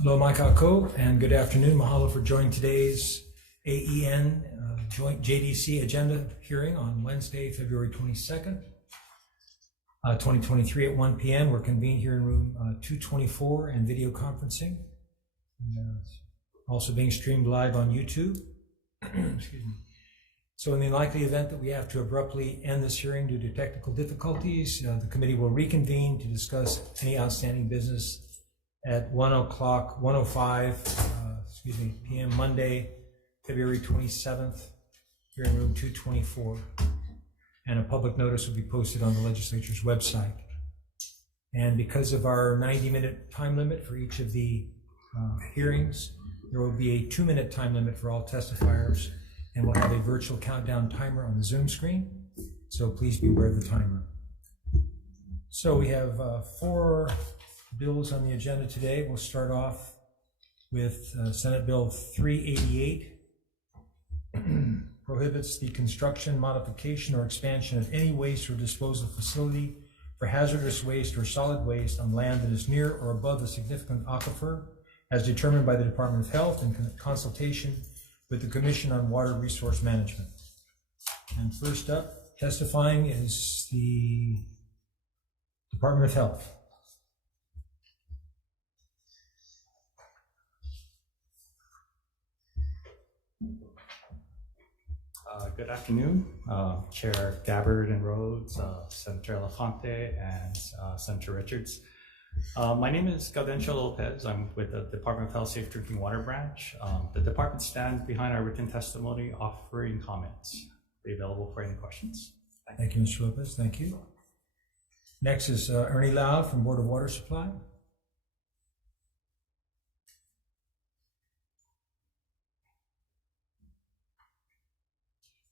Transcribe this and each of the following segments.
Hello, Mike Ako, and good afternoon. Mahalo for joining today's AEN joint JDC agenda hearing on Wednesday, February 22nd, 2023 at 1 p.m. We're convened here in room 224 and video conferencing. And, also being streamed live on YouTube. Excuse me. So in the likely event that we have to abruptly end this hearing due to technical difficulties, the committee will reconvene to discuss any outstanding business at 1:05 p.m. Monday, February 27th, here in room 224. And a public notice will be posted on the legislature's website. And because of our 90-minute time limit for each of the hearings, there will be a 2-minute time limit for all testifiers, and we'll have a virtual countdown timer on the Zoom screen. So please be aware of the timer. So we have 4 bills on the agenda today. We'll start off with Senate Bill 388. Prohibits the construction, modification, or expansion of any waste or disposal facility for hazardous waste or solid waste on land that is near or above a significant aquifer, as determined by the Department of Health in consultation with the Commission on Water Resource Management. And first up, testifying is the Department of Health. Good afternoon, Chair Gabbard and Rhodes, Senator Elefante, and Senator Richards. My name is Gaudencio Lopez. I'm with the Department of Health Safe Drinking Water Branch. The department stands behind our written testimony, offering comments. Be available for any questions. Thank you, Mr. Lopez. Thank you. Next is Ernie Lau from Board of Water Supply.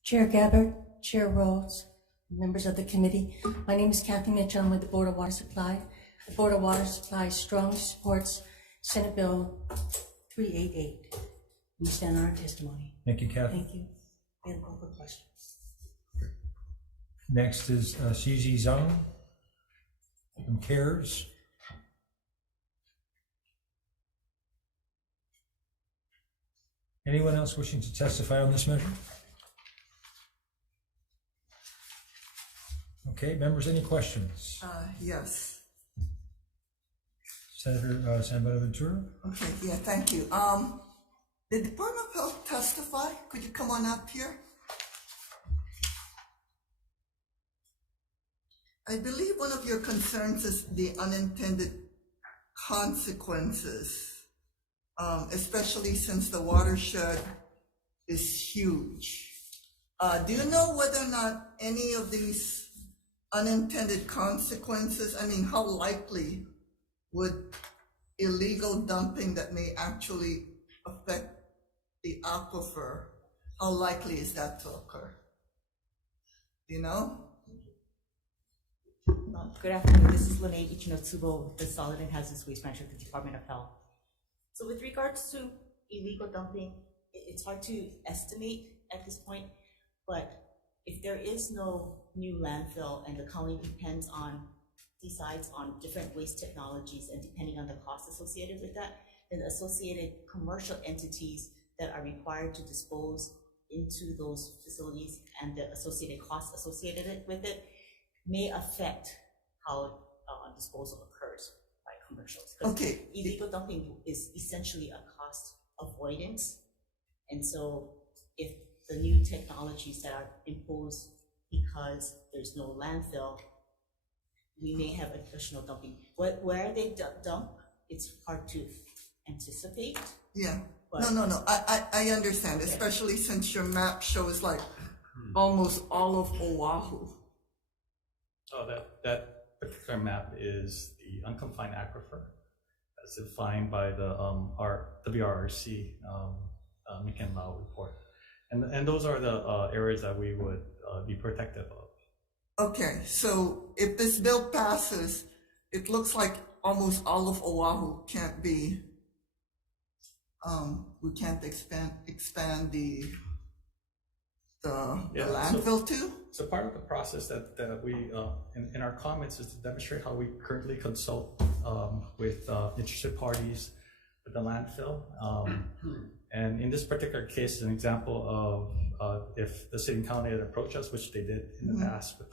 Chair Gabbard, Chair Rhodes, members of the committee. My name is Kathy Mitchell. I'm with the Board of Water Supply. The Board of Water Supply strongly supports Senate Bill 388. We stand on our testimony. Thank you, Kathy. Thank you. Available for questions. Next is CZ Zhang from CARES. Anyone else wishing to testify on this measure? Okay, members, any questions? Yes. Senator San Bonaventura? Okay, yeah, thank you. The Department of Health testify? Could you come on up here? I believe one of your concerns is the unintended consequences, especially since the watershed is huge. Do you know whether or not any of these unintended consequences, I mean, how likely would illegal dumping that may actually affect the aquifer, how likely is that to occur? Do you know? Good afternoon, this is Lene Ichinotsubo, the Solid and Hazardous Waste Manager at the Department of Health. So with regards to illegal dumping, it's hard to estimate at this point, but if there is no new landfill and the county decides on different waste technologies, and depending on the cost associated with that, then associated commercial entities that are required to dispose into those facilities and the associated costs associated with it may affect how disposal occurs by commercials. Okay. Illegal dumping is essentially a cost avoidance. And so if the new technologies that are imposed because there's no landfill, we may have additional dumping. Where they dump, it's hard to anticipate. Yeah. No. I understand, especially since your map shows like almost all of Oahu. Oh, that particular map is the unconfined aquifer as defined by the WRRC Mikan-Lau report. And those are the areas that we would be protective of. Okay, so if this bill passes, it looks like almost all of Oahu can't be, we can't expand the landfill too? So part of the process that we, in our comments, is to demonstrate how we currently consult with interested parties, the landfill. And in this particular case, an example of if the city and county had approached us, which they did in the past with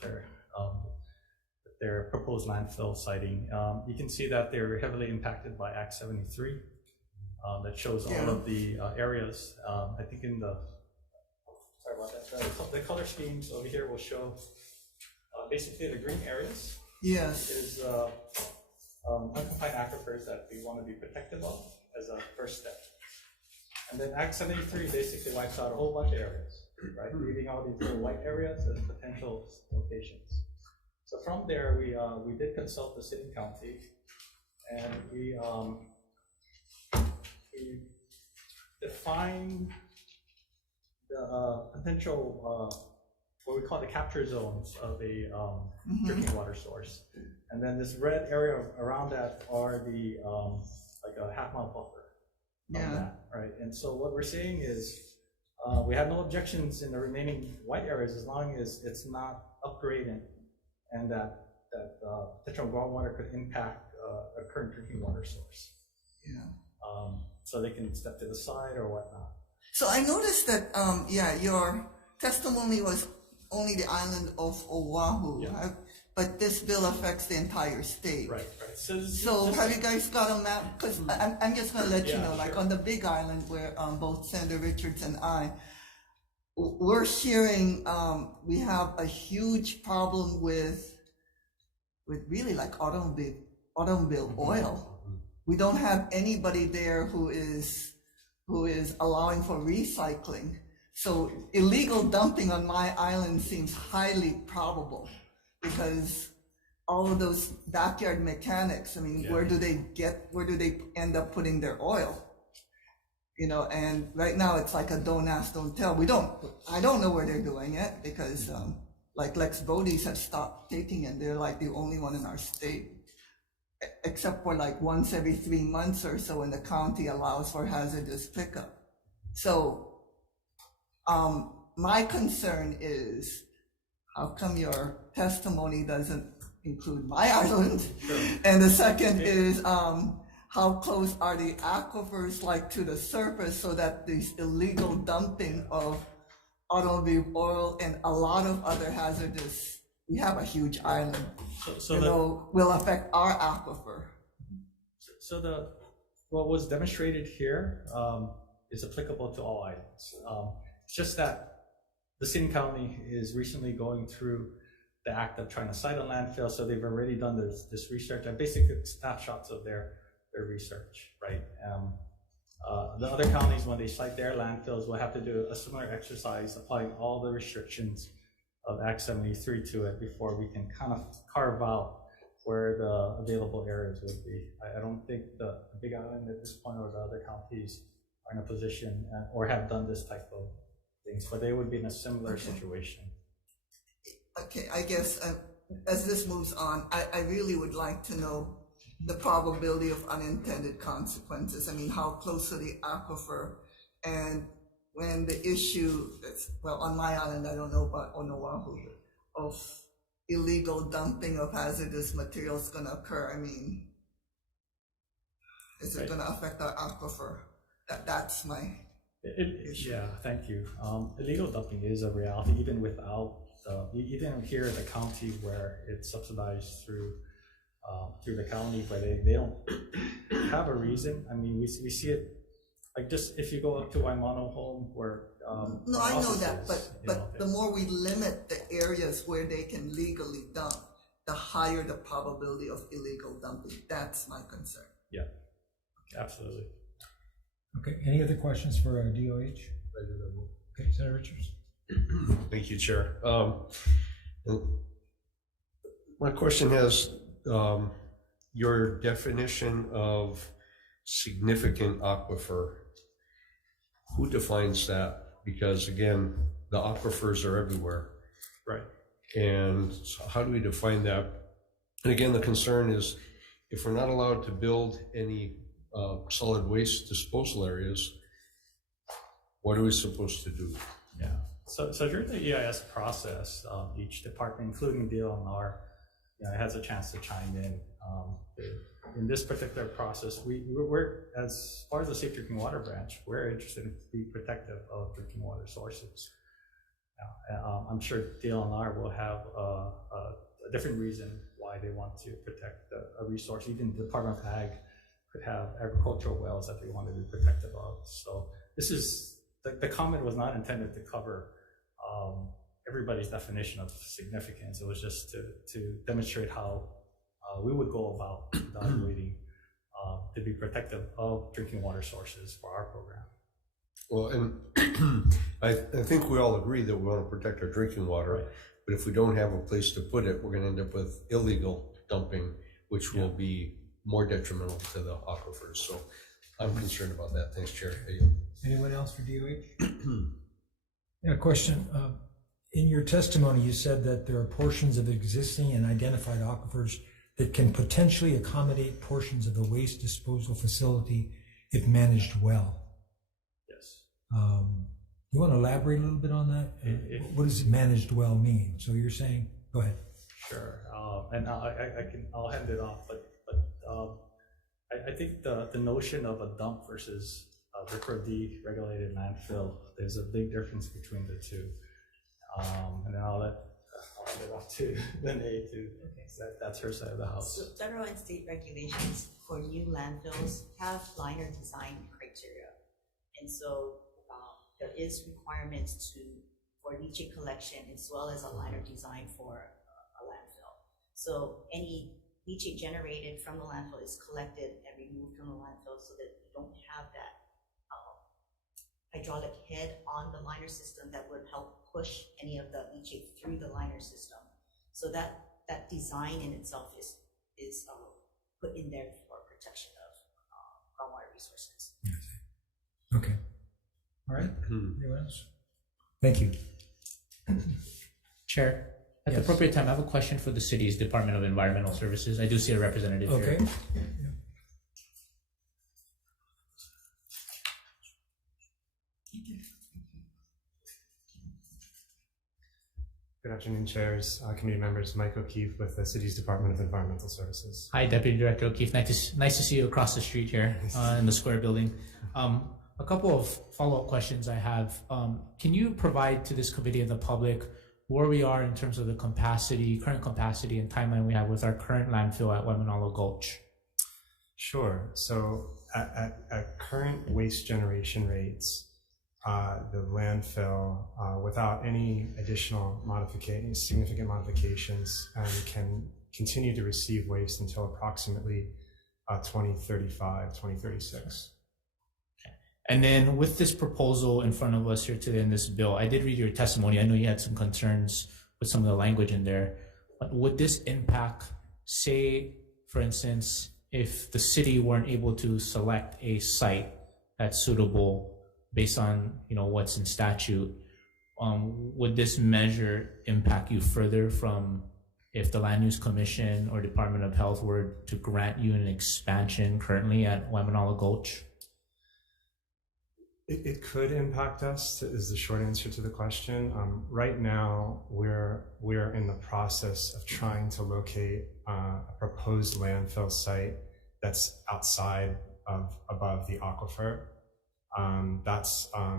their proposed landfill siting, you can see that they're heavily impacted by Act 73. That shows all of the areas. I think in the, sorry about that, the color schemes over here will show basically the green areas. Yes. Is unconfined aquifers that we want to be protective of as a first step. And then Act 73 basically wipes out a whole bunch of areas, right? Leaving all these little white areas as potential locations. So from there, we did consult the city and county, and we defined the potential, what we call the capture zones of a drinking water source. And then this red area around that are the, like a half-mile buffer. That, right? And so what we're saying is we have no objections in the remaining white areas as long as it's not upgraded and that potential groundwater could impact a current drinking water source. So they can step to the side or whatnot. So I noticed that, your testimony was only the island of Oahu, but this bill affects the entire state. Right. So have you guys got a map? Because I'm just going to let you know, like on the Big Island where both Senator Richards and I, we're hearing we have a huge problem with really like automobile oil. We don't have anybody there who is allowing for recycling. So illegal dumping on my island seems highly probable because all of those backyard mechanics, I mean, where do they end up putting their oil? You know, and right now it's like a don't ask, don't tell. I don't know where they're doing it because like Lex Bodie's have stopped taking it. They're like the only one in our state, except for like once every 3 months or so when the county allows for hazardous pickup. So my concern is, how come your testimony doesn't include my island? And the second is, how close are the aquifers like to the surface so that this illegal dumping of automobile oil and a lot of other hazardous, we have a huge island, will affect our aquifer. So what was demonstrated here is applicable to all islands. It's just that the city and county is recently going through the act of trying to site a landfill, so they've already done this research and basically snapshots of their research, right? The other counties, when they site their landfills, will have to do a similar exercise, applying all the restrictions of Act 73 to it before we can kind of carve out where the available areas would be. I don't think the Big Island at this point or the other counties are in a position or have done this type of things, but they would be in a similar situation. Okay, I guess as this moves on, I really would like to know the probability of unintended consequences. I mean, how close to the aquifer, and when the issue that's, well, on my island, I don't know about on Oahu, of illegal dumping of hazardous materials going to occur. I mean, is it going to affect our aquifer? That's my issue. Yeah, thank you. Illegal dumping is a reality, even without even here in the county where it's subsidized through the county, where they don't have a reason. I mean, we see it like just if you go up to Waimano Home where no, I know that, but the more we limit the areas where they can legally dump, the higher the probability of illegal dumping. That's my concern. Yeah, absolutely. Okay, any other questions for DOH? Okay, Senator Richards. Thank you, Chair. My question has your definition of significant aquifer. Who defines that? Because again, the aquifers are everywhere. Right. And so how do we define that? And again, the concern is if we're not allowed to build any solid waste disposal areas, what are we supposed to do? Yeah. So during the EIS process, each department, including DLNR, has a chance to chime in In this particular process, we're, as far as the Safe Drinking Water branch, we're interested in being protective of drinking water sources. I'm sure DLNR will have a different reason why they want to protect a resource. Even the Department of Ag could have agricultural wells that they want to be protective of. So this is, the comment was not intended to cover everybody's definition of significance. It was just to demonstrate how we would go about evaluating to be protective of drinking water sources for our program. Well, and I think we all agree that we want to protect our drinking water, Right. but if we don't have a place to put it, we're going to end up with illegal dumping, which will be more detrimental to the aquifers. So I'm concerned about that. Thanks, Chair. Anyone else for DOH? Yeah, question. In your testimony, you said that there are portions of existing and identified aquifers that can potentially accommodate portions of the waste disposal facility if managed well. Yes. You want to elaborate a little bit on that? What does managed well mean? So you're saying, go ahead. Sure. And I'll hand it off, but I think the notion of a dump versus a RCRA deregulated landfill, there's a big difference between the two. And then I'll hand it off to Lene too. That's her side of the house. So federal and state regulations for new landfills have liner design criteria. And so there is requirements for leachate collection as well as a liner design for a landfill. So any leachate generated from the landfill is collected and removed from the landfill so that you don't have that hydraulic head on the liner system that would help push any of the leachate through the liner system. So that design in itself is put in there for protection of groundwater resources. Okay. All right. Anyone else? Thank you. Chair, at the Yes. appropriate time, I have a question for the city's Department of Environmental Services. I do see a representative Okay. here. Good afternoon, chairs, committee members. Mike O'Keefe with the city's Department of Environmental Services. Hi, Deputy Director O'Keefe. Nice to see you across the street here in the Square building. A couple of follow-up questions I have. Can you provide to this committee and the public where we are in terms of the current capacity and timeline we have with our current landfill at Waimanalo Gulch? Sure. So at current waste generation rates, the landfill, without any additional significant modifications, can continue to receive waste until approximately 2035, 2036. And then with this proposal in front of us here today in this bill, I did read your testimony. I know you had some concerns with some of the language in there. But would this impact, say, for instance, if the city weren't able to select a site that's suitable based on what's in statute, would this measure impact you further from if the Land Use Commission or Department of Health were to grant you an expansion currently at Waimanalo Gulch? It could impact us, is the short answer to the question. Right now, we're in the process of trying to locate a proposed landfill site that's outside above the aquifer. That's a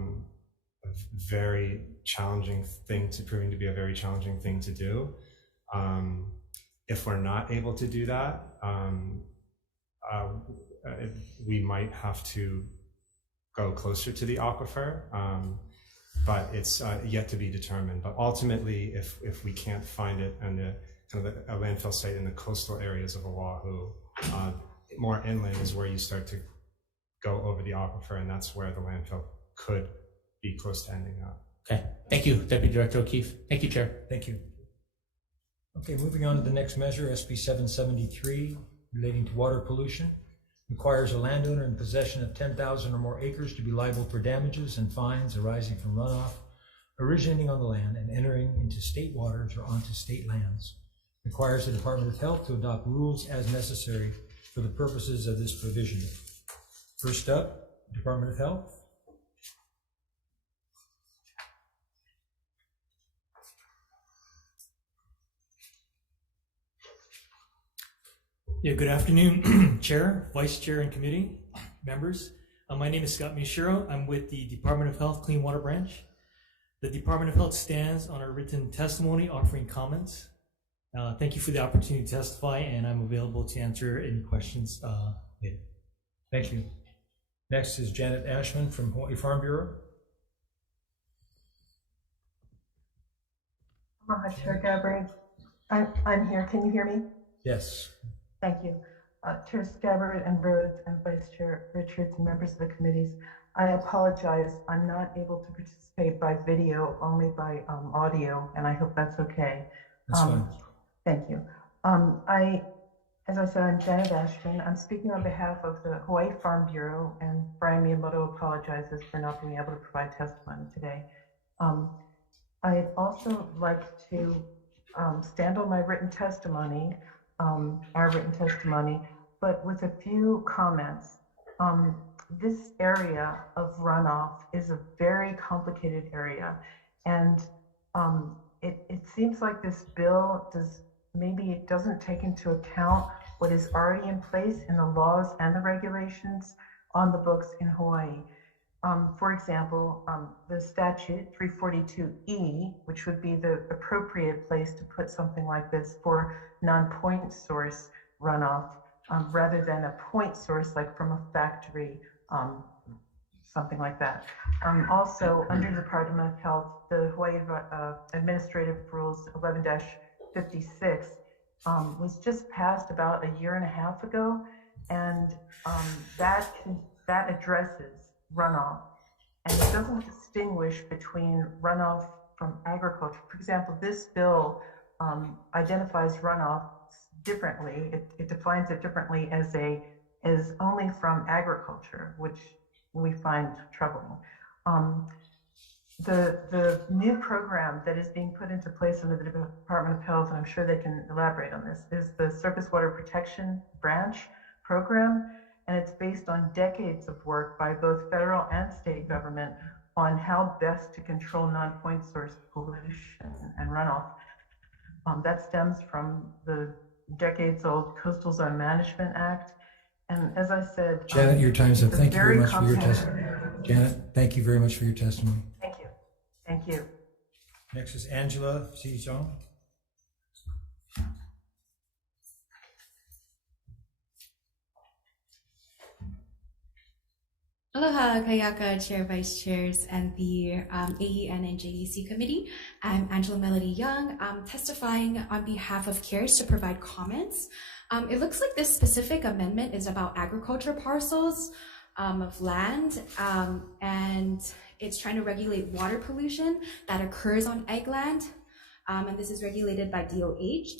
very challenging thing proving to be a very challenging thing to do. If we're not able to do that, we might have to go closer to the aquifer, but it's yet to be determined. But ultimately, if we can't find it and a landfill site in the coastal areas of Oahu, more inland is where you start to go over the aquifer, and that's where the landfill could be close to ending up. Okay, thank you, Deputy Director O'Keefe. Thank you, Chair. Thank you. Okay, moving on to the next measure, SB 773, relating to water pollution. Requires a landowner in possession of 10,000 or more acres to be liable for damages and fines arising from runoff originating on the land and entering into state waters or onto state lands. Requires the Department of Health to adopt rules as necessary for the purposes of this provision. First up, Department of Health. Yeah, good afternoon, Chair, Vice Chair, and committee members. My name is Scott Miyashiro. I'm with the Department of Health Clean Water Branch. The Department of Health stands on our written testimony offering comments. Thank you for the opportunity to testify, and I'm available to answer any questions later. Thank you. Next is Janet Ashman from Hawaii Farm Bureau. Aloha, Chair Gabbard. I'm here. Can you hear me? Yes. Thank you. Chair Gabbard and Rhodes and Vice Chair Richards and members of the committees, I apologize. I'm not able to participate by video, only by audio, and I hope that's okay. That's fine. Thank you. As I said, I'm Janet Ashman. I'm speaking on behalf of the Hawaii Farm Bureau, and Brian Miyamoto apologizes for not being able to provide testimony today. I'd also like to stand on my written testimony, our written testimony, but with a few comments. This area of runoff is a very complicated area, and it seems like this bill doesn't take into account what is already in place in the laws and the regulations on the books in Hawaii. For example, the statute 342E, which would be the appropriate place to put something like this for non-point source runoff, rather than a point source like from a factory, something like that. Also, under the Department of Health, the Hawaii Administrative Rules 11-56 was just passed about a year and a half ago, and that addresses runoff, and it doesn't distinguish between runoff from agriculture. For example, this bill identifies runoff differently. It defines it differently as only from agriculture, which we find troubling. The new program that is being put into place under the Department of Health, and I'm sure they can elaborate on this, is the Surface Water Protection Branch program. And it's based on decades of work by both federal and state government on how best to control non-point source pollution and runoff. That stems from the decades-old Coastal Zone Management Act. And as I said, Janet, your time's up. Thank you very much for your testimony. testimony. Janet, thank you very much for your testimony. Thank you. Thank you. Next is Angela Cizong. Aloha, Kayaka, Chair, Vice Chairs, and the AEN-JDC committee. I'm Angela Melody Young. I'm testifying on behalf of CARES to provide comments. It looks like this specific amendment is about agriculture parcels of land, and it's trying to regulate water pollution that occurs on egg land, and this is regulated by DOH.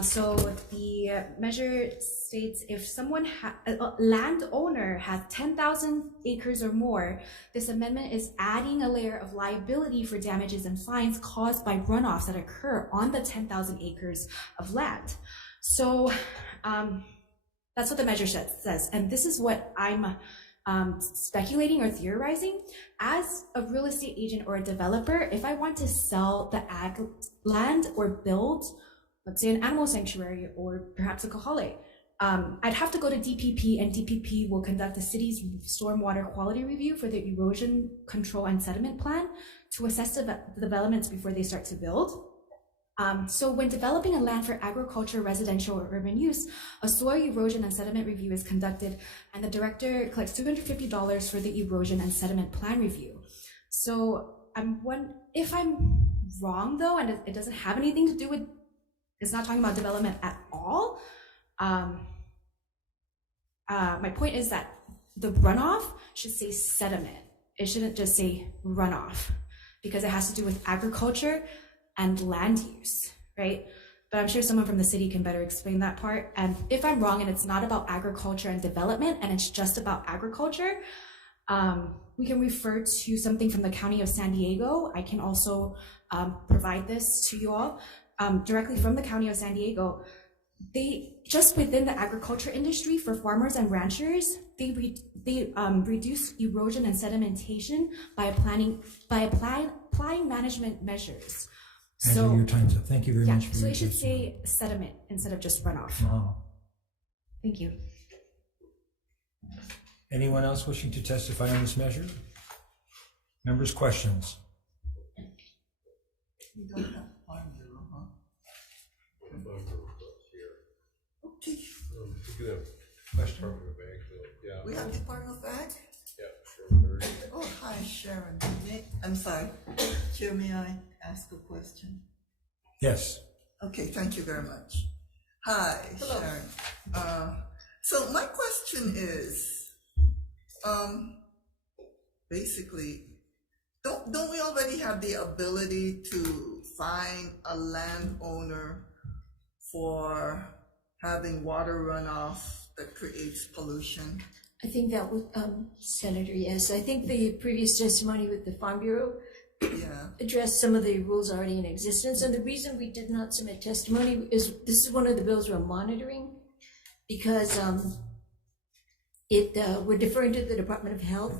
So the measure states if someone, a landowner has 10,000 acres or more, this amendment is adding a layer of liability for damages and fines caused by runoffs that occur on the 10,000 acres of land. So that's what the measure says. And this is what I'm speculating or theorizing. As a real estate agent or a developer, if I want to sell the ag land or build, let's say an animal sanctuary or perhaps a kahale, I'd have to go to DPP, and DPP will conduct the city's stormwater quality review for the erosion control and sediment plan to assess the developments before they start to build. So when developing a land for agriculture, residential, or urban use, a soil erosion and sediment review is conducted, and the director collects $250 for the erosion and sediment plan review. So if I'm wrong though, and it doesn't have anything to do with, it's not talking about development at all. My point is that the runoff should say sediment. It shouldn't just say runoff, because it has to do with agriculture and land use, right? But I'm sure someone from the city can better explain that part. And if I'm wrong and it's not about agriculture and development and it's just about agriculture, we can refer to something from the County of San Diego. I can also provide this to you all directly from the County of San Diego. They just within the agriculture industry for farmers and ranchers, they reduce erosion and sedimentation by applying management measures. Angela, So your time's up. Thank you very much for so your it should testimony. say sediment instead of just runoff. Wow. Thank you. Anyone else wishing to testify on this measure? Members, questions? We don't have Farm Bureau, huh? Okay, Question? Yeah. we have Department of Ag? Yeah, sure. Oh, hi, Sharon. I'm sorry. Chair, may I ask a question? Yes. Okay, thank you very much. Hi, Sharon. So my question is, basically, don't we already have the ability to fine a landowner for having water runoff that creates pollution? I think that would, Senator, yes. I think the previous testimony with the Farm Bureau Yeah, addressed some of the rules already in existence. And the reason we did not submit testimony is this is one of the bills we're monitoring because we're deferring to the Department of Health.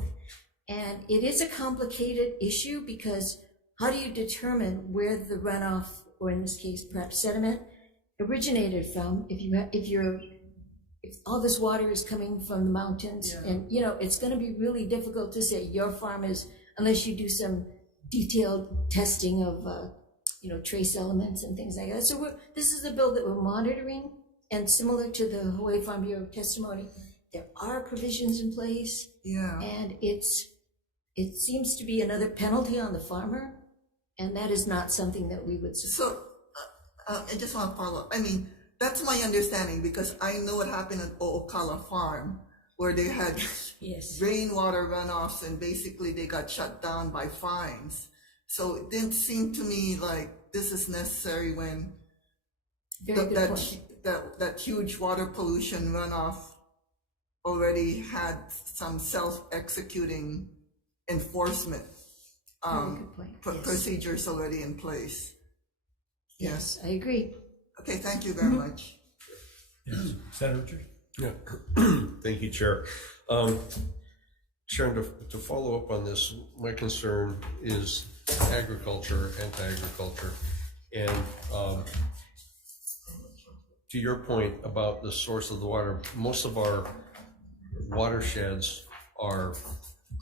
And it is a complicated issue because how do you determine where the runoff, or in this case, perhaps sediment, originated from if all this water is coming from the mountains? Yeah. And, it's going to be really difficult to say your farm is, unless you do some detailed testing of, trace elements and things like that. So this is a bill that we're monitoring, and similar to the Hawaii Farm Bureau testimony, there are provisions in place, yeah. and it seems to be another penalty on the farmer, and that is not something that we would support. So I just want to follow up. I mean, that's my understanding because I know what happened at O'Okala Farm where they had Yes. rainwater runoffs and basically they got shut down by fines. So it didn't seem to me like this is necessary when Very good point. that huge water pollution runoff already had some self-executing enforcement Very good point. Yes. procedures already in place. Yes, I agree. Okay, thank you very much. Yes. Senator Richard? Yeah, thank you, Chair. Sharon, to follow up on this, my concern is agriculture, anti-agriculture, and to your point about the source of the water, most of our watersheds are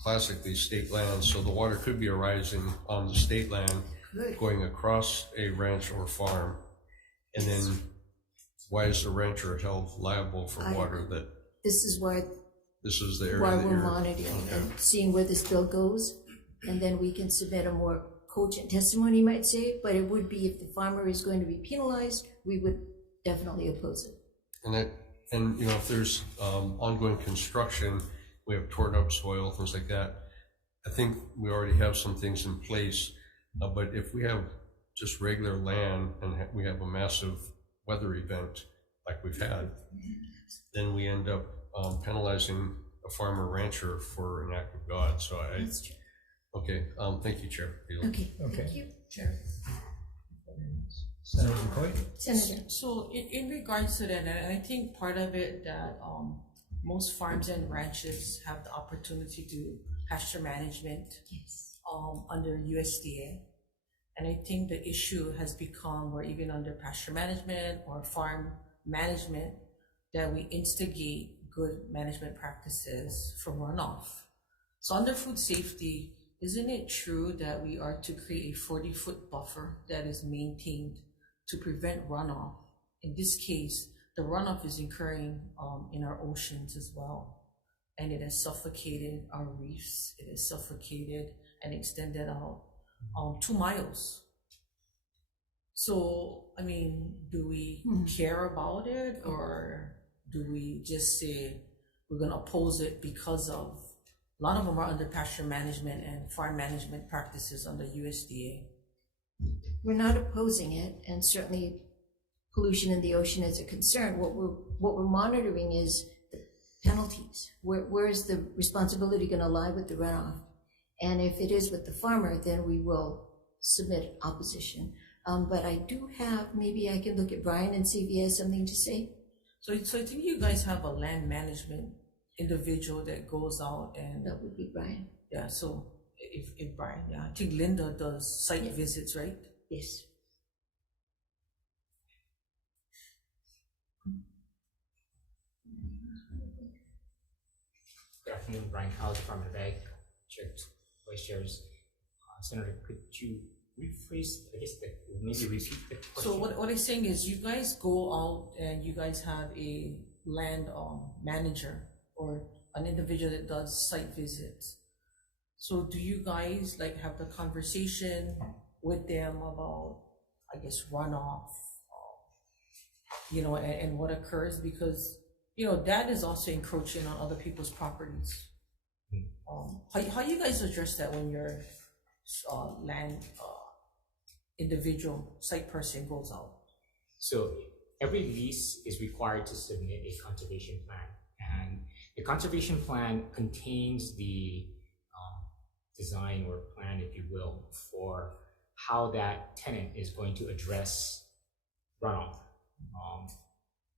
classically state land, so the water could be arising on the state land, Good. going across a ranch or farm, and then why is the rancher held liable for water that This is why this is the area why that we're you're monitoring and seeing where this bill goes, and then we can submit a more cogent testimony, you might say. But it would be if the farmer is going to be penalized, we would definitely oppose it. and if there's ongoing construction, we have torn up soil, things like that. I think we already have some things in place, but if we have just regular land and we have a massive weather event like we've had, then we end up penalizing a farmer rancher for an act of God. So That's true. okay, thank you, Chair. Okay, Okay. thank you. Senator McCoy? Senator. So in regards to that, and I think part of it that most farms and ranches have the opportunity to do pasture management Yes. under USDA. And I think the issue has become where even under pasture management or farm management that we instigate good management practices for runoff. So under food safety, isn't it true that we are to create a 40-foot buffer that is maintained to prevent runoff? In this case, the runoff is occurring in our oceans as well. And it has suffocated our reefs. It has suffocated and extended out 2 miles. So, I mean, do we care about it, or do we just say we're going to oppose it because of a lot of them are under pasture management and farm management practices under USDA? We're not opposing it, and certainly pollution in the ocean is a concern. What we're monitoring is the penalties. Where is the responsibility going to lie with the runoff? And if it is with the farmer, then we will submit opposition. But I do have, maybe I can look at Brian and see if he has something to say. So I think you guys have a land management individual that goes out and That would be Brian. yeah. So if Brian, yeah, I think Linda does site visits, right? Yes. Good afternoon, Brian Howell, Department of Ag, Chair, Vice Chairs. Senator, could you rephrase, I guess, maybe repeat the question? So what I'm saying is you guys go out and you guys have a land manager or an individual that does site visits. So do you guys like have the conversation with them about, I guess, runoff, you know, and what occurs? Because, you know, that is also encroaching on other people's properties. How you guys address that when your land individual site person goes out? So every lease is required to submit a conservation plan, and the conservation plan contains the design or plan, if you will, for how that tenant is going to address runoff.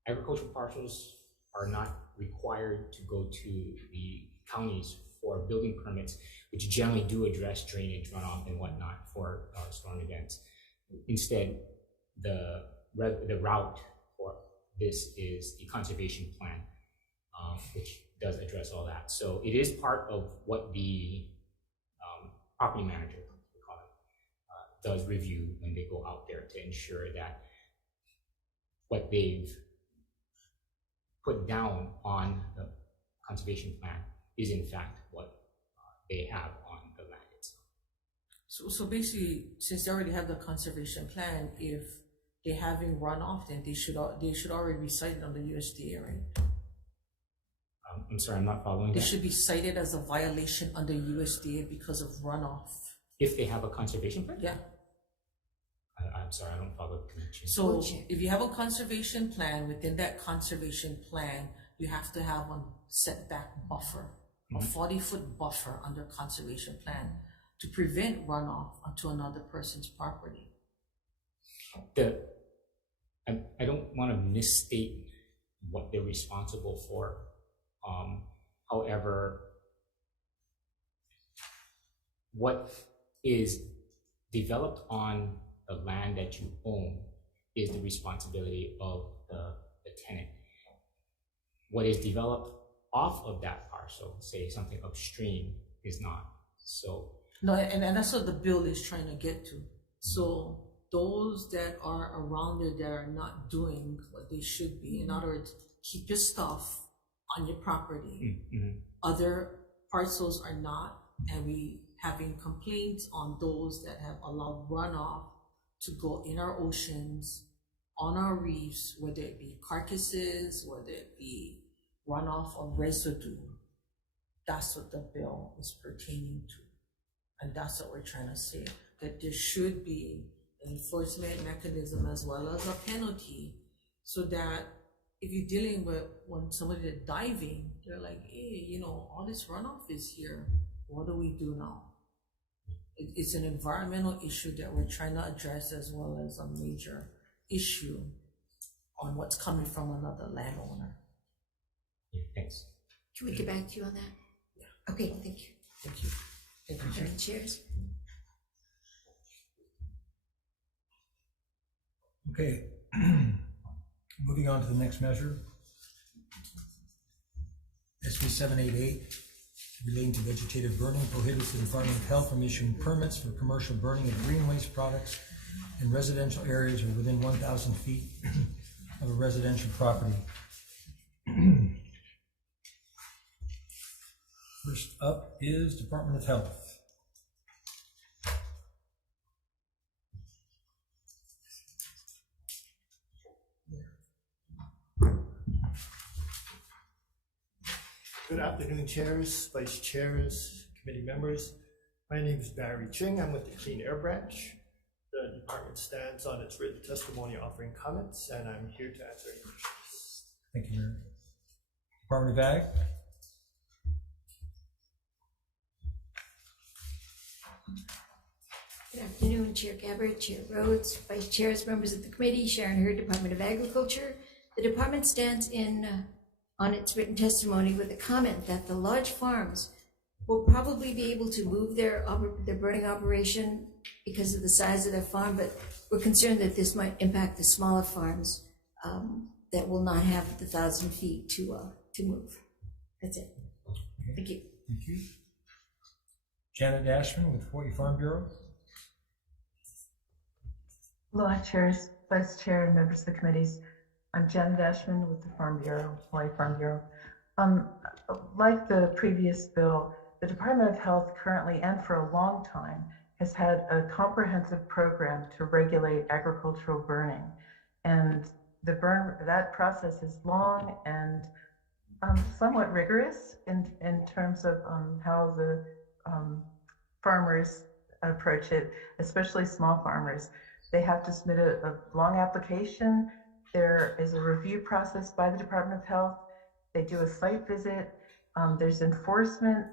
Agricultural parcels are not required to go to the counties for building permits, which generally do address drainage, runoff, and whatnot for storm events. Instead, the route for this is the conservation plan, which does address all that. So it is part of what the property manager, we call it, does review when they go out there to ensure that what they've put down on the conservation plan is in fact what they have on the land itself. So basically, since they already have the conservation plan, if they're having runoff, then they should already be cited on the USDA, right? I'm sorry, I'm not following They that. should be cited as a violation under USDA because of runoff. If they have a conservation plan? Yeah. I'm sorry, I don't follow the connection. So if you have a conservation plan, within that conservation plan, you have to have a setback buffer, a 40-foot buffer under conservation plan to prevent runoff onto another person's property. I don't want to misstate what they're responsible for. However, what is developed on the land that you own is the responsibility of the tenant. What is developed off of that parcel, say something upstream, is not. So no, and that's what the bill is trying to get to. So those that are around there that are not doing what they should be, in other words, keep your stuff on your property. Other parcels are not, and we having complaints on those that have allowed runoff to go in our oceans, on our reefs, whether it be carcasses, whether it be runoff or residue. That's what the bill is pertaining to. And that's what we're trying to say, that there should be an enforcement mechanism as well as a penalty, so that if you're dealing with when somebody is diving, they're like, hey, you know, all this runoff is here. What do we do now? It's an environmental issue that we're trying to address, as well as a major issue on what's coming from another landowner. yeah, thanks. Can we get back to you on that? Yeah. Okay, thank you. Thank you. Thank you, Chair. Cheers. Okay, moving on to the next measure. SB 788, relating to vegetative burning, prohibits the Department of Health from issuing permits for commercial burning of green waste products in residential areas or within 1,000 feet of a residential property. First up is Department of Health. Good afternoon, chairs, vice chairs, committee members. My name is Barry Ching. I'm with the Clean Air Branch. The department stands on its written testimony offering comments, and I'm here to answer any questions. Thank you, Mayor. Department of Ag. Good afternoon, Chair Gabbard, Chair Rhodes, Vice Chairs, members of the committee, Sharon Hurd, Department of Agriculture. The department stands on its written testimony with a comment that the large farms will probably be able to move their burning operation because of the size of their farm, but we're concerned that this might impact the smaller farms that will not have the 1,000 feet to move. That's it. Thank you. Thank you. Janet Ashman with Hawaii Farm Bureau. Aloha, chairs, vice chair, and members of the committees. I'm Janet Ashman with the Farm Bureau, Hawaii Farm Bureau. Like the previous bill, the Department of Health currently and for a long time has had a comprehensive program to regulate agricultural burning. And that process is long and somewhat rigorous in terms of how the farmers approach it, especially small farmers. They have to submit a long application. There is a review process by the Department of Health. They do a site visit. There's enforcement.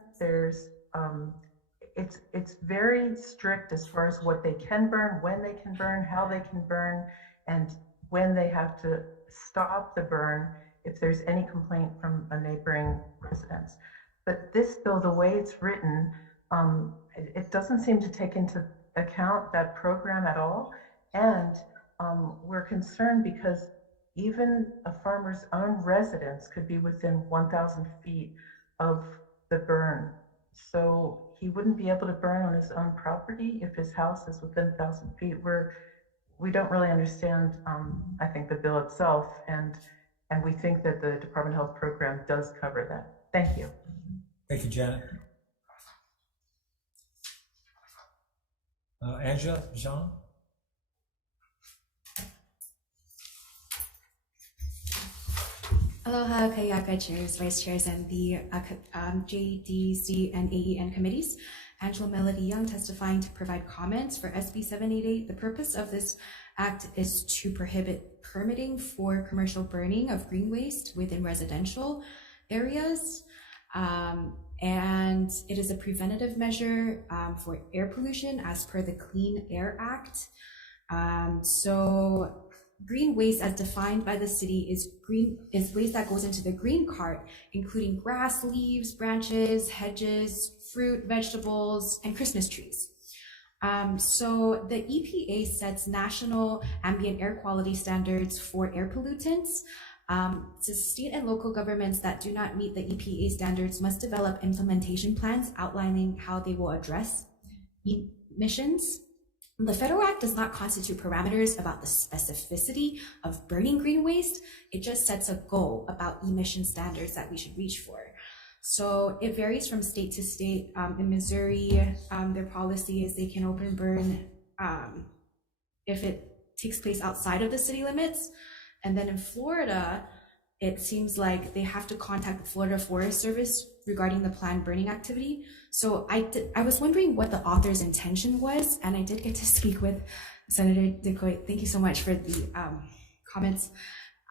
It's very strict as far as what they can burn, when they can burn, how they can burn, and when they have to stop the burn if there's any complaint from a neighboring residence. But this bill, the way it's written, it doesn't seem to take into account that program at all. And we're concerned because even a farmer's own residence could be within 1,000 feet of the burn. So he wouldn't be able to burn on his own property if his house is within 1,000 feet. We don't really understand, I think, the bill itself, and we think that the Department of Health program does cover that. Thank you. Thank you, Janet. Angela, Jean? Aloha, Kayaka chairs, vice chairs, and the JDC and AEN committees. Angela Melody Young testifying to provide comments for SB 788. The purpose of this act is to prohibit permitting for commercial burning of green waste within residential areas. And it is a preventative measure for air pollution as per the Clean Air Act. So green waste as defined by the city is waste that goes into the green cart, including grass, leaves, branches, hedges, fruit, vegetables, and Christmas trees. So the EPA sets national ambient air quality standards for air pollutants. So state and local governments that do not meet the EPA standards must develop implementation plans outlining how they will address emissions. The Federal Act does not constitute parameters about the specificity of burning green waste. It just sets a goal about emission standards that we should reach for. So it varies from state to state. In Missouri, their policy is they can open burn if it takes place outside of the city limits. And then in Florida, it seems like they have to contact the Florida Forest Service regarding the planned burning activity. So I was wondering what the author's intention was, and I did get to speak with Senator Decoy. Thank you so much for the comments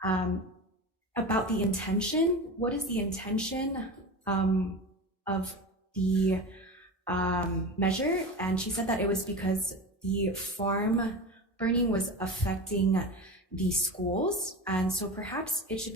about the intention. What is the intention of the measure? And she said that it was because the farm burning was affecting the schools, and so perhaps it should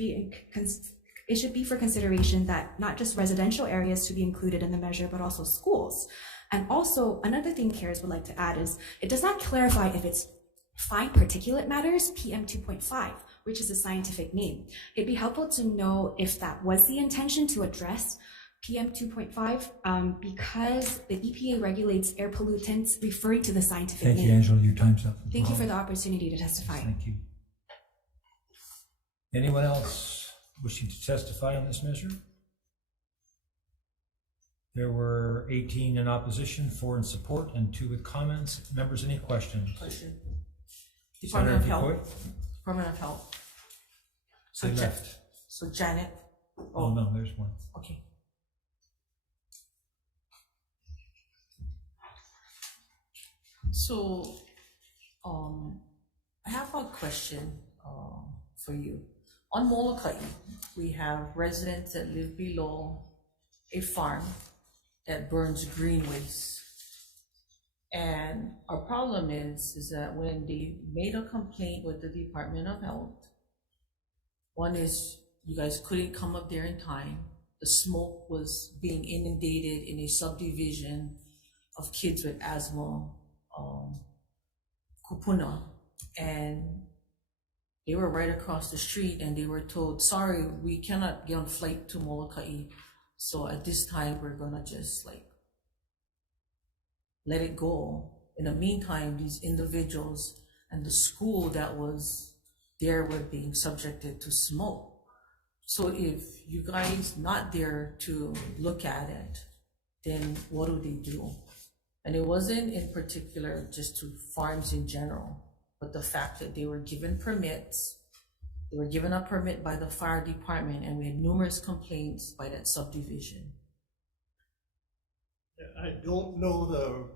be for consideration that not just residential areas should be included in the measure, but also schools. And also another thing CARES would like to add is it does not clarify if it's fine particulate matters, PM 2.5, which is a scientific name. It'd be helpful to know if that was the intention to address PM 2.5 because the EPA regulates air pollutants referring to the scientific name. Thank you, Angela. Your time's up. Thank you for the opportunity to testify. Thank you. Anyone else wishing to testify on this measure? There were 18 in opposition, 4 in support, and 2 with comments. Members, any questions? Question. Senator Department of Decoy? Health. Department of Health. So, They left. so Janet. Oh, no, there's one. Okay. So, I have a question for you. On Molokai, we have residents that live below a farm that burns green waste. And our problem is that when they made a complaint with the Department of Health, one is you guys couldn't come up there in time. The smoke was being inundated in a subdivision of kids with asthma, kupuna, and they were right across the street and they were told, sorry, we cannot get on flight to Molokai So at this time, we're gonna just like let it go. In the meantime, these individuals and the school that was there were being subjected to smoke. So if you guys not there to look at it, then what do? And it wasn't in particular just to farms in general, but the fact that they were given permits, they were given a permit by the fire department, and we had numerous complaints by that subdivision. I don't know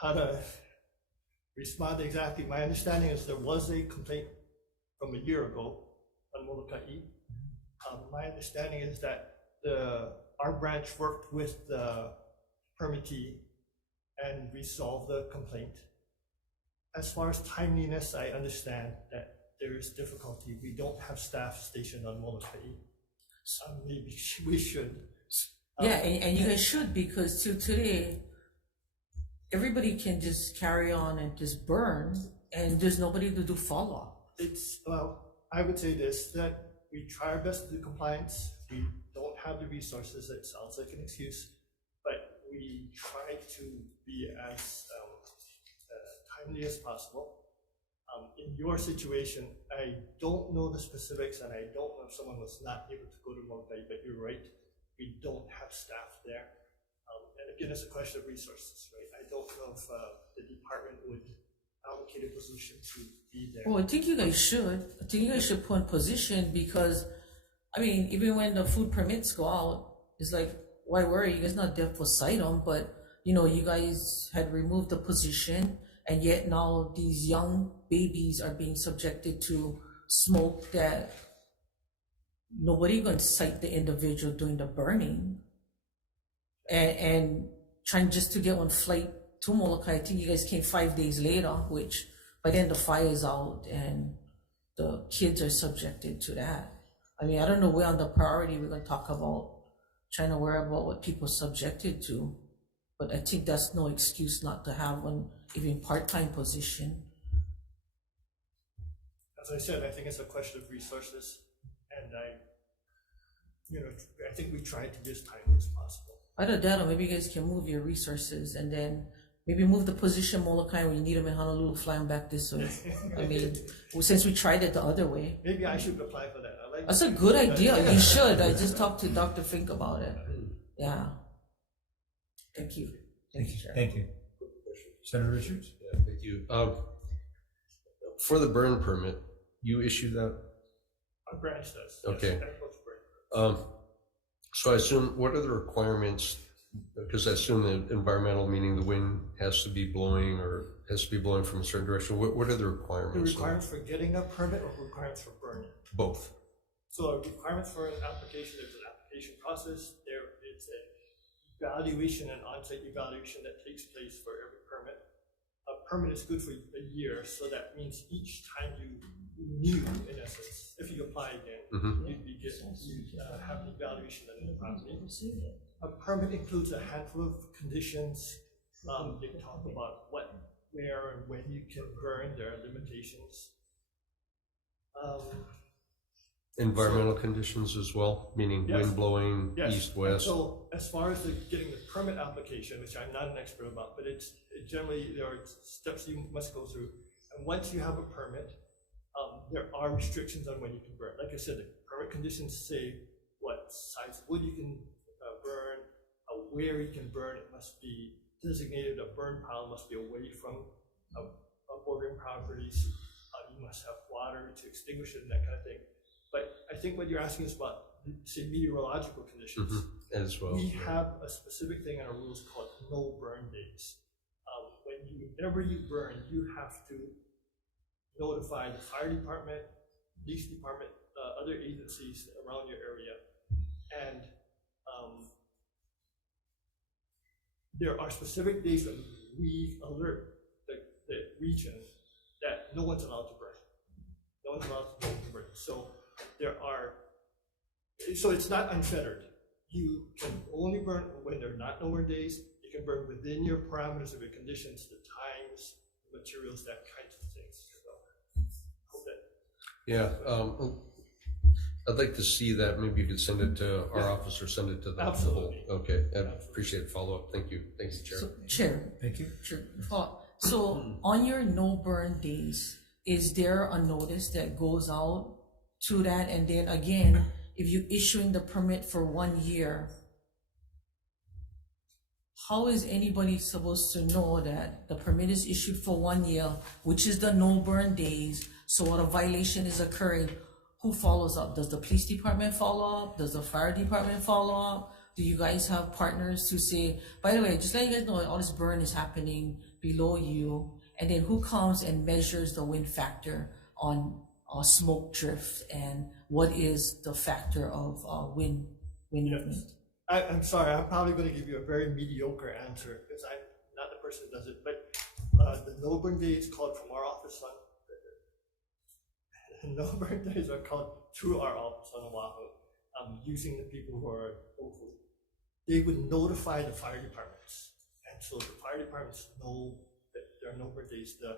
how to respond exactly. My understanding is there was a complaint from a year ago on Molokai. My understanding is that our branch worked with the permittee and resolved the complaint. As far as timeliness, I understand that there is difficulty. We don't have staff stationed on Molokai. Maybe we should. Yeah, and you guys should, because till today, everybody can just carry on and just burn, and there's nobody to do follow-up. Well, I would say this, that we try our best to do compliance. We don't have the resources. It sounds like an excuse, but we try to be as timely as possible. In your situation, I don't know the specifics, and I don't know if someone was not able to go to Molokai, but you're right. We don't have staff there. And again, it's a question of resources, right? I don't know if the department would allocate a position to be there. Well, I think you guys should. I think you guys should put in position, because, I mean, even when the food permits go out, it's like, why worry? You guys not there for sitem, but, you know, you guys had removed the position, and yet now these young babies are being subjected to smoke that nobody going to cite the individual doing the burning, and trying just to get one flight to Molokai. I think you guys came 5 days later, which by then the fire is out and the kids are subjected to that. I mean, I don't know where on the priority we're going to talk about trying to worry about what people are subjected to, but I think that's no excuse not to have one even part-time position. As I said, I think it's a question of resources, and I think we try to be as timely as possible. Either that, or maybe you guys can move your resources and then maybe move the position Molokai when you need them in Honolulu, fly them back this way. I mean, since we tried it the other way. Maybe I should apply for that. That's a good idea. You should. I just talked to Dr. Fink about it. Yeah. Thank you. Thank you. Thank you. Senator Richards? Yeah, thank you. For the burn permit, you issued that? Our branch does. Okay. Yes, so I assume, what are the requirements? Because I assume the environmental, meaning the wind has to be blowing or has to be blowing from a certain direction. What are the requirements? The requirements for getting a permit or requirements for burning? Both. So requirements for an application, there's an application process. There is an evaluation and on-site evaluation that takes place for every permit. A permit is good for a year, so that means each time you renew, in essence, if you apply again, you'd have an evaluation on the property. A permit includes a handful of conditions. They talk about what, where, and when you can burn. There are limitations. Environmental conditions as well, meaning wind blowing, east, west. So as far as getting the permit application, which I'm not an expert about, but generally there are steps you must go through. And once you have a permit, there are restrictions on when you can burn. Like I said, the permit conditions say what size wood you can burn, where you can burn. It must be designated. A burn pile must be away from bordering properties. You must have water to extinguish it and that kind of thing. But I think what you're asking is about, say, meteorological conditions. As well. We have a specific thing in our rules called no burn days. Whenever you burn, you have to notify the fire department, police department, other agencies around your area. And there are specific days when we alert the region that no one's allowed to burn. No one's allowed to burn. So so it's not unfettered. You can only burn when there are not no burn days. You can burn within your parameters of your conditions, the times, the materials, that kinds of things. So, hope that. Yeah, I'd like to see that. Maybe you could send it to our office or send it to the Absolutely. whole. Okay, I appreciate follow-up. Thank you. Thanks, Chair. So, Chair. Thank you. Sure. So on your no burn days, is there a notice that goes out to that? And then again, if you're issuing the permit for 1 year, how is anybody supposed to know that the permit is issued for 1 year, which is the no burn days? So when a violation is occurring, who follows up? Does the police department follow up? Does the fire department follow up? Do you guys have partners who say, by the way, just let you guys know all this burn is happening below you? And then who comes and measures the wind factor on smoke drift? And what is the factor of wind movement? I'm sorry, I'm probably going to give you a very mediocre answer because I'm not the person who does it. But the no burn day is called from our office on. The no burn days are called through our office on Oahu, using the people who are local. They would notify the fire departments, and so the fire departments know that there are no burn days. The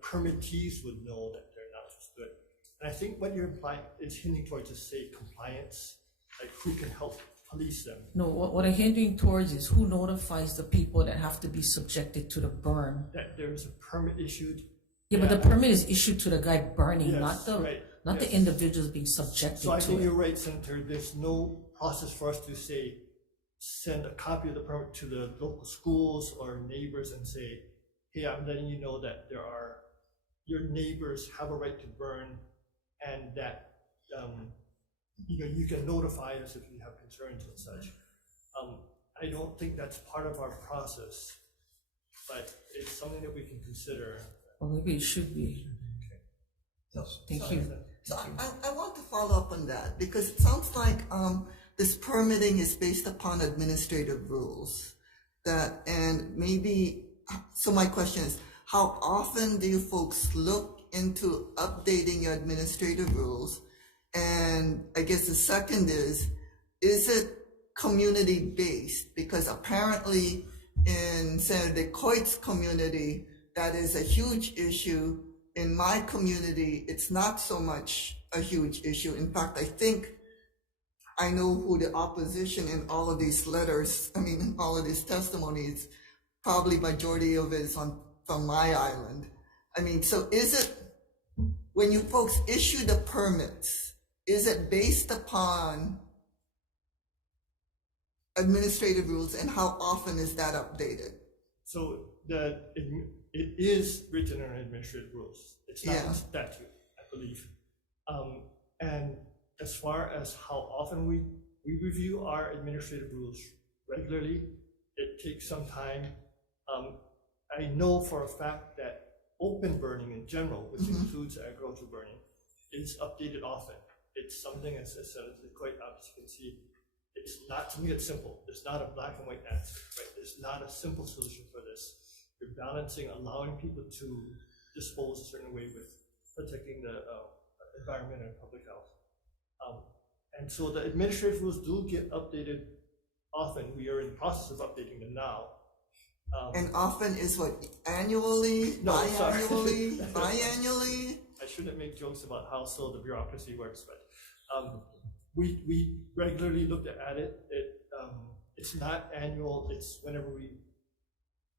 permittees would know that they're not good. And I think what you're implying is hinting towards is, say, compliance, like who can help police them. No, what I'm hinting towards is who notifies the people that have to be subjected to the burn. That there's a permit issued. Yeah, but the permit is issued to the guy burning, Yes, not the right, not the individuals being subjected So I to think it. you're right, Senator. There's no process for us to say, send a copy of the permit to the local schools or neighbors and say, hey, I'm letting you know that your neighbors have a right to burn, and that you can notify us if you have concerns and such. I don't think that's part of our process, but it's something that we can consider. Well, maybe it should be. Thank you. So I want to follow up on that because it sounds like this permitting is based upon administrative rules so my question is, how often do you folks look into updating your administrative rules? And I guess the second is it community based? Because apparently in Senator DeCoit's community, that is a huge issue. In my community, it's not so much a huge issue. In fact, I think I know who the opposition in all of these letters, in all of these testimonies, probably majority of it is from my island. So is it, when you folks issue the permits, is it based upon administrative rules, and how often is that updated? So it is written in administrative rules. It's not a statute, I believe. And as far as how often we review our administrative rules regularly, it takes some time. I know for a fact that open burning in general, which includes agricultural burning, is updated often. It's something, as Senator quite obvious, you can see, it's not something that's simple. It's not a black and white answer, right? There's not a simple solution for this. You're balancing allowing people to dispose a certain way with protecting the environment and public health. And so the administrative rules do get updated often. We are in the process of updating them now. And often is what, annually, No, biannually, biannually? I shouldn't make jokes about how slow the bureaucracy works, but we regularly look at it. It's not annual. It's whenever we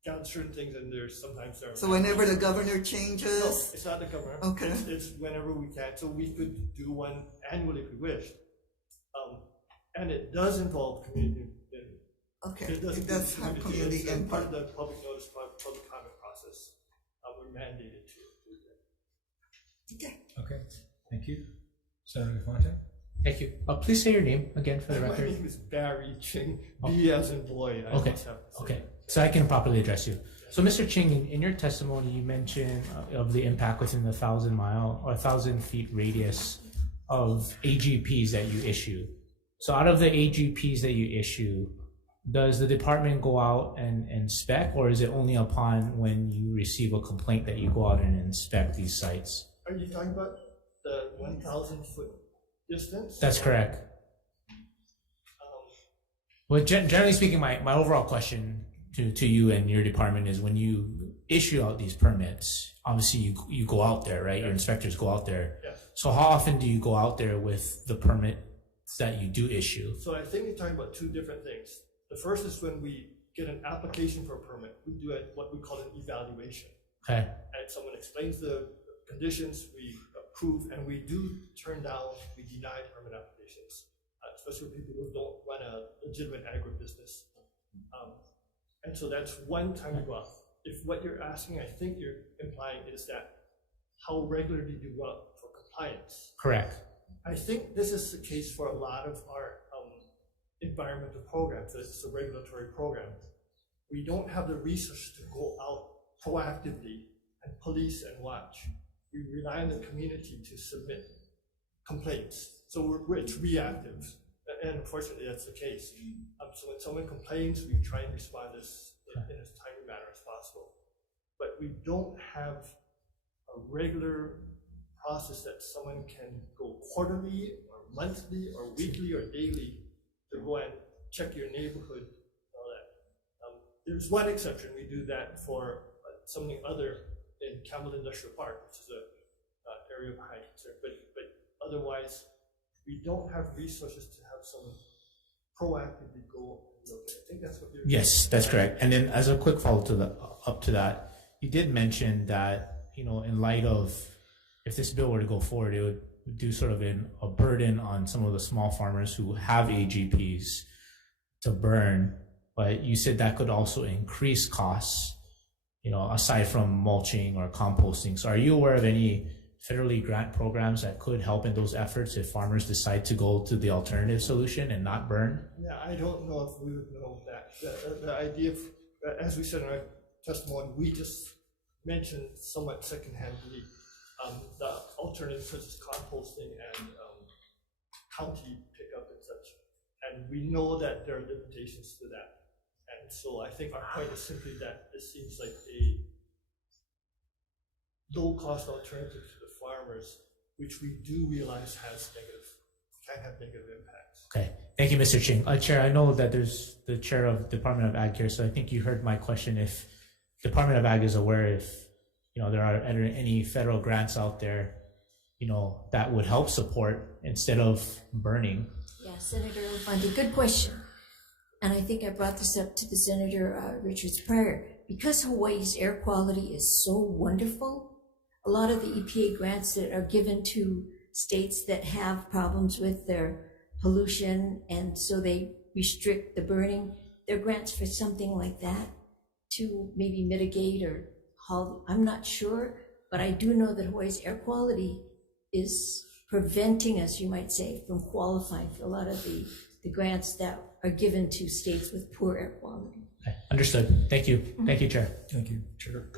count certain things, and sometimes there are. So whenever the governor changes? No, it's not the governor. Okay. It's whenever we can. So we could do one annually if we wished. And it does involve community. Okay. It does have community and input. part of the public notice, public comment process. We're mandated to do that. Okay, thank you. Senator Fonte? Thank you. Please say your name again for the My record. name is Barry Ching, B as in boy. I Okay, just have to say okay. that. So I can properly address you. So Mr. Ching, in your testimony, you mentioned of the impact within the 1,000-mile or 1,000-feet radius of AGPs that you issue. So out of the AGPs that you issue, does the department go out and inspect, or is it only upon when you receive a complaint that you go out and inspect these sites? Are you talking about the 1,000-foot distance? That's correct. Well, generally speaking, my overall question to you and your department is, when you issue out these permits, obviously you go out there, right? Your inspectors go out there. Yes. So how often do you go out there with the permits that you do issue? So I think you're talking about two different things. The first is when we get an application for a permit, we do what we call an evaluation. Okay. And someone explains the conditions, we approve, and we do turn down, we deny permit applications, especially for people who don't run a legitimate agribusiness. And so that's one time we go out. If what you're asking, I think you're implying, is that how regularly do you go out for compliance? Correct. I think this is the case for a lot of our environmental programs. This is a regulatory program. We don't have the resources to go out proactively and police and watch. We rely on the community to submit complaints. So it's reactive, and unfortunately that's the case. So when someone complains, we try and respond in as timely manner as possible. But we don't have a regular process that someone can go quarterly or monthly or weekly or daily to go and check your neighborhood and all that. There's one exception. We do that for something other in Campbell Industrial Park, which is an area of high concern. But otherwise, we don't have resources to have someone proactively go and look at it. I think that's what you're Yes, that's correct. And then as a quick follow up to that, you did mention that, in light of if this bill were to go forward, it would do sort of a burden on some of the small farmers who have AGPs to burn, but you said that could also increase costs, aside from mulching or composting. So are you aware of any federally grant programs that could help in those efforts if farmers decide to go to the alternative solution and not burn? Yeah, I don't know if we would know that. The idea of, as we said in our testimony, we just mentioned somewhat secondhandly the alternatives such as composting and county pickup and such. And we know that there are limitations to that. And so I think our point is simply that this seems like a low-cost alternative to the farmers, which we do realize can have negative impacts. Okay, thank you, Mr. Ching. Chair, I know that there's the chair of Department of Ag here, so I think you heard my question. If Department of Ag is aware if there are any federal grants out there, that would help support instead of burning. Yeah, Senator Elefante, good question. And I think I brought this up to the Senator Richards prior. Because Hawaii's air quality is so wonderful, a lot of the EPA grants that are given to states that have problems with their pollution, and so they restrict the burning, they're grants for something like that to maybe mitigate or halt. I'm not sure, but I do know that Hawaii's air quality is preventing us, you might say, from qualifying for a lot of the grants that are given to states with poor air quality. Okay, understood. Thank you. Thank you, Chair. Thank you, Chair.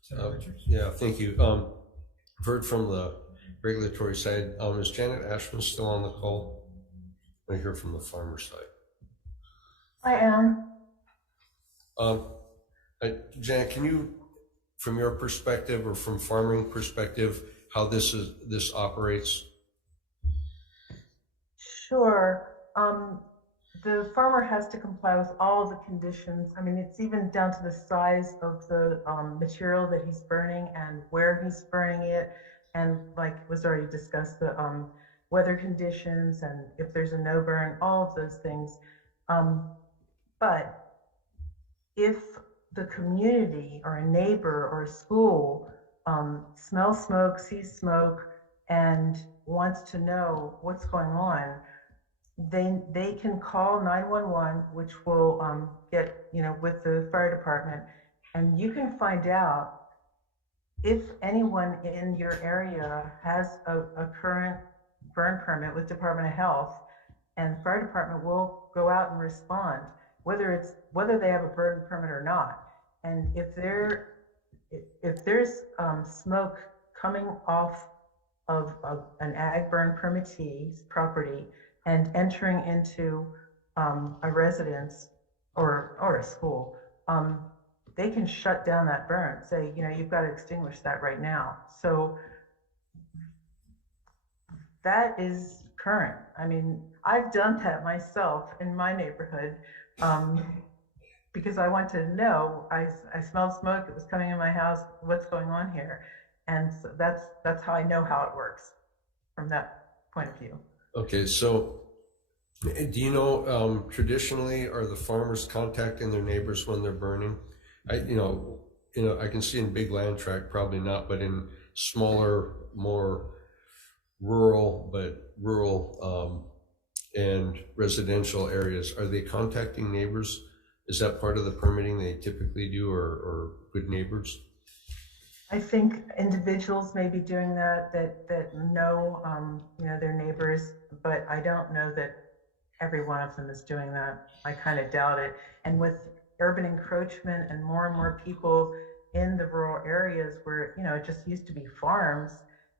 Senator Richards? Yeah, thank you. I've heard from the regulatory side. Is Janet Ashman still on the call? I hear from the farmer side. I am. Janet, can you, from your perspective or from farming perspective, how this operates? Sure. The farmer has to comply with all of the conditions. I mean, it's even down to the size of the material that he's burning and where he's burning it. And like was already discussed, the weather conditions and if there's a no burn, all of those things. But if the community or a neighbor or a school smells smoke, sees smoke, and wants to know what's going on, they can call 911, which will get with the fire department, and you can find out if anyone in your area has a current burn permit with Department of Health, and the fire department will go out and respond, whether they have a burn permit or not. And if there's smoke coming off of an ag burn permittee's property and entering into a residence or a school, they can shut down that burn, say, you've got to extinguish that right now. So that is current. I mean, I've done that myself in my neighborhood because I want to know, I smelled smoke, it was coming in my house, what's going on here? And so that's how I know how it works from that point of view. Okay, so do you know, traditionally, are the farmers contacting their neighbors when they're burning? I can see in big land tract, probably not, but in smaller, more rural and residential areas, are they contacting neighbors? Is that part of the permitting they typically do, or good neighbors? I think individuals may be doing that know, their neighbors, but I don't know that every one of them is doing that. I kind of doubt it. And with urban encroachment and more people in the rural areas where, it just used to be farms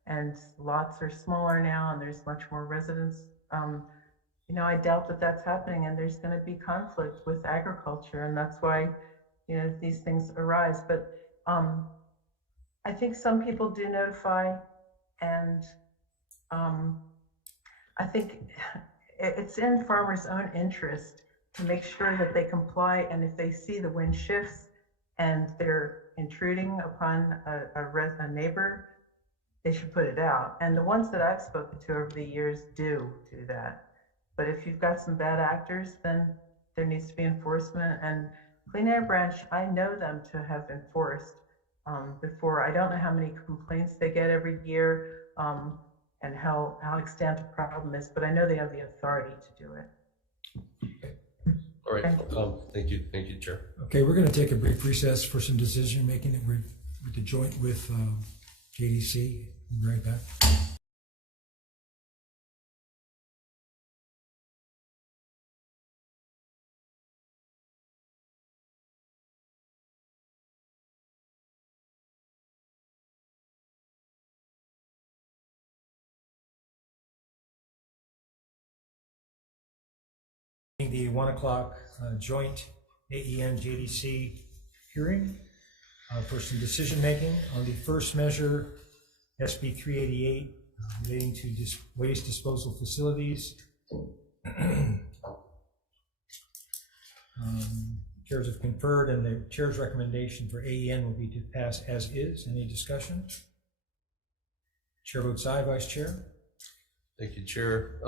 and lots are smaller now and there's much more residents, I doubt that that's happening, and there's going to be conflict with agriculture, and that's why, these things arise. But I think some people do notify, and I think it's in farmers' own interest to make sure that they comply, and if they see the wind shifts and they're intruding upon a neighbor, they should put it out. And the ones that I've spoken to over the years do that. But if you've got some bad actors, then there needs to be enforcement. And Clean Air Branch, I know them to have enforced before. I don't know how many complaints they get every year and how extent the problem is, but I know they have the authority to do it. All right, thank you, Chair. Okay, we're going to take a brief recess for some decision making that we're with the joint with JDC. We'll be right back. The 1 o'clock joint AEN-JDC hearing for some decision making on the first measure, SB 388, relating to waste disposal facilities. Chairs have conferred, and the chair's recommendation for AEN will be to pass as is. Any discussion? Chair votes aye. Vice Chair? Thank you, Chair.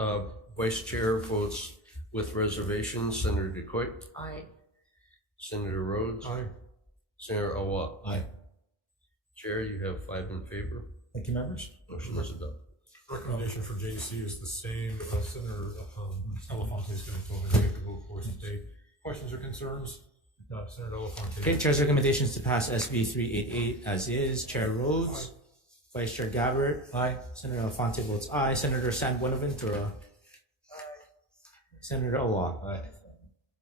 Vice Chair votes with reservations. Senator DeCoit? Aye. Senator Rhodes? Aye. Senator Awa? Aye. Chair, you have 5 in favor. Thank you, members. Motion is adopted. Recommendation for JDC is the same. Senator Elefante is going to tell me to take the vote for us today. Questions or concerns? Senator Elefante. Okay, Chair's recommendation is to pass SB 388 as is. Chair Rhodes. Aye. Vice Chair Gabbard. Aye. Senator Elefante votes aye. Senator San Buenaventura. Senator Awa. Aye.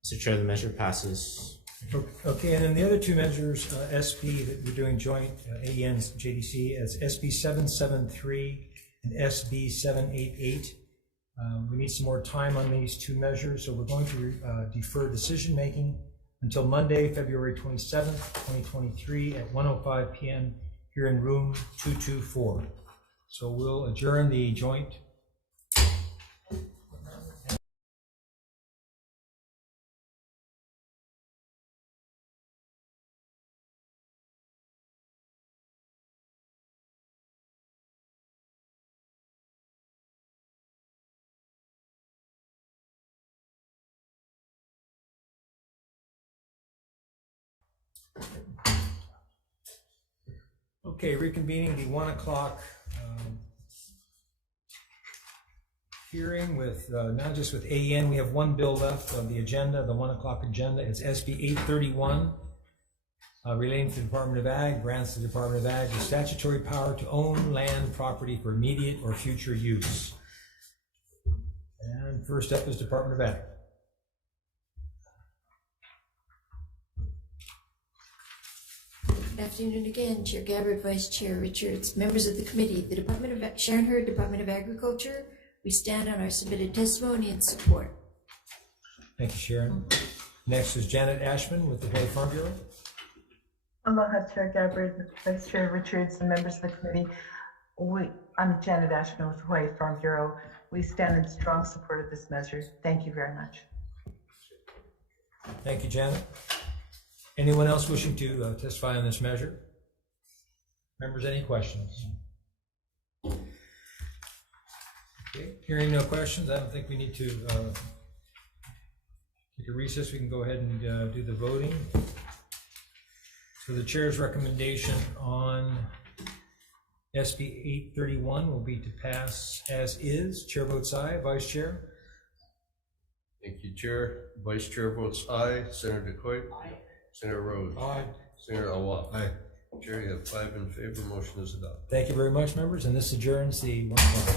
Mr. Chair, the measure passes. Okay, and then the other two measures, SB that we're doing joint AEN's JDC as SB 773 and SB 788. We need some more time on these two measures, so we're going to defer decision making until Monday, February 27th, 2023 at 1:05 p.m. here in room 224. So we'll adjourn the joint. Okay, reconvening the 1 o'clock hearing with, not just with AEN, we have one bill left on the agenda, the 1 o'clock agenda. It's SB 831, relating to the Department of Ag, grants the Department of Ag the statutory power to own land property for immediate or future use. And first up is Department of Ag. Good afternoon again, Chair Gabbard, Vice Chair Richards, members of the committee. The Department of Sharon Hurd, Department of Agriculture. We stand on our submitted testimony and support. Thank you, Sharon. Next is Janet Ashman with the Hawaii Farm Bureau. Aloha, Chair Gabbard, Vice Chair Richards, and members of the committee. I'm Janet Ashman with Hawaii Farm Bureau. We stand in strong support of this measure. Thank you very much. Thank you, Janet. Anyone else wishing to testify on this measure? Members, any questions? Okay, hearing no questions, I don't think we need to take a recess. We can go ahead and do the voting. So the chair's recommendation on SB 831 will be to pass as is. Chair votes aye. Vice Chair? Thank you, Chair. Vice Chair votes aye. Senator DeCoy? Aye. Senator Rhodes? Aye. Senator Awa? Aye. Chair, you have 5 in favor. Motion is adopted. Thank you very much, members, and this adjourns the 1 o'clock.